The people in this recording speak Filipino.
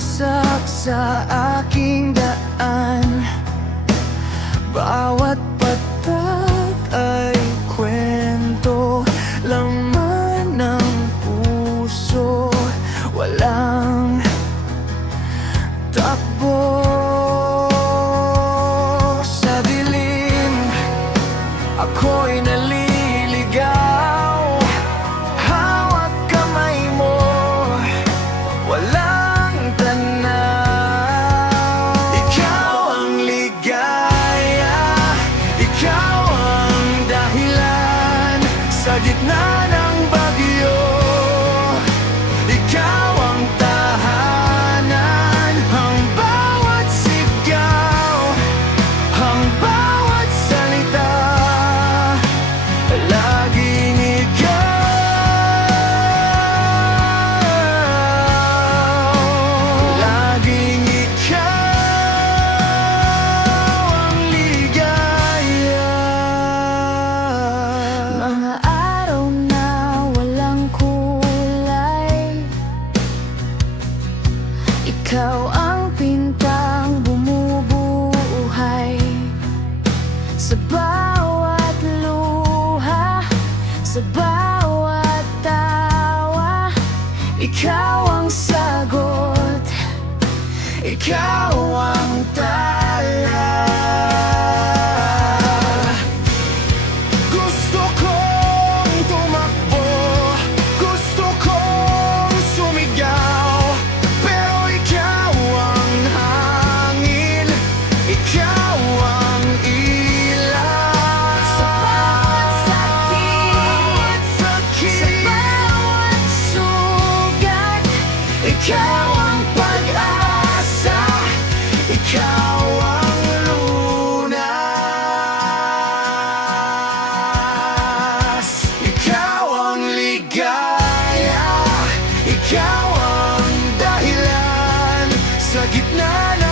bumabagsak sa aking daan. Bawat patak ay kwento, laman ng puso, walang takbo. Sa dilim, ako'y naliligaw. Hawak kamay mo, walang tanaw. Ikaw ang ligaya, ikaw ang dahilan sa gitna ng bagyo. Ikaw ang tahanan, ang bawat sigaw, ang bawat salita, laging ikaw. Laging ikaw ang ligaya. Mga araw na walang kulay, ikaw ang pintang bumubuhay. Sa bawat luha, sa bawat tawa, ikaw ang sagot, ikaw ang tala. Gusto kong tumakbo, gusto kong sumigaw, pero ikaw ang hangin, ikaw ang ilaw. Sa bawat sakit, sa bawat sugat, ikaw ang pag-asa, ikaw ang lunas. Ikaw ang ligaya, ikaw ang dahilan sa gitna ng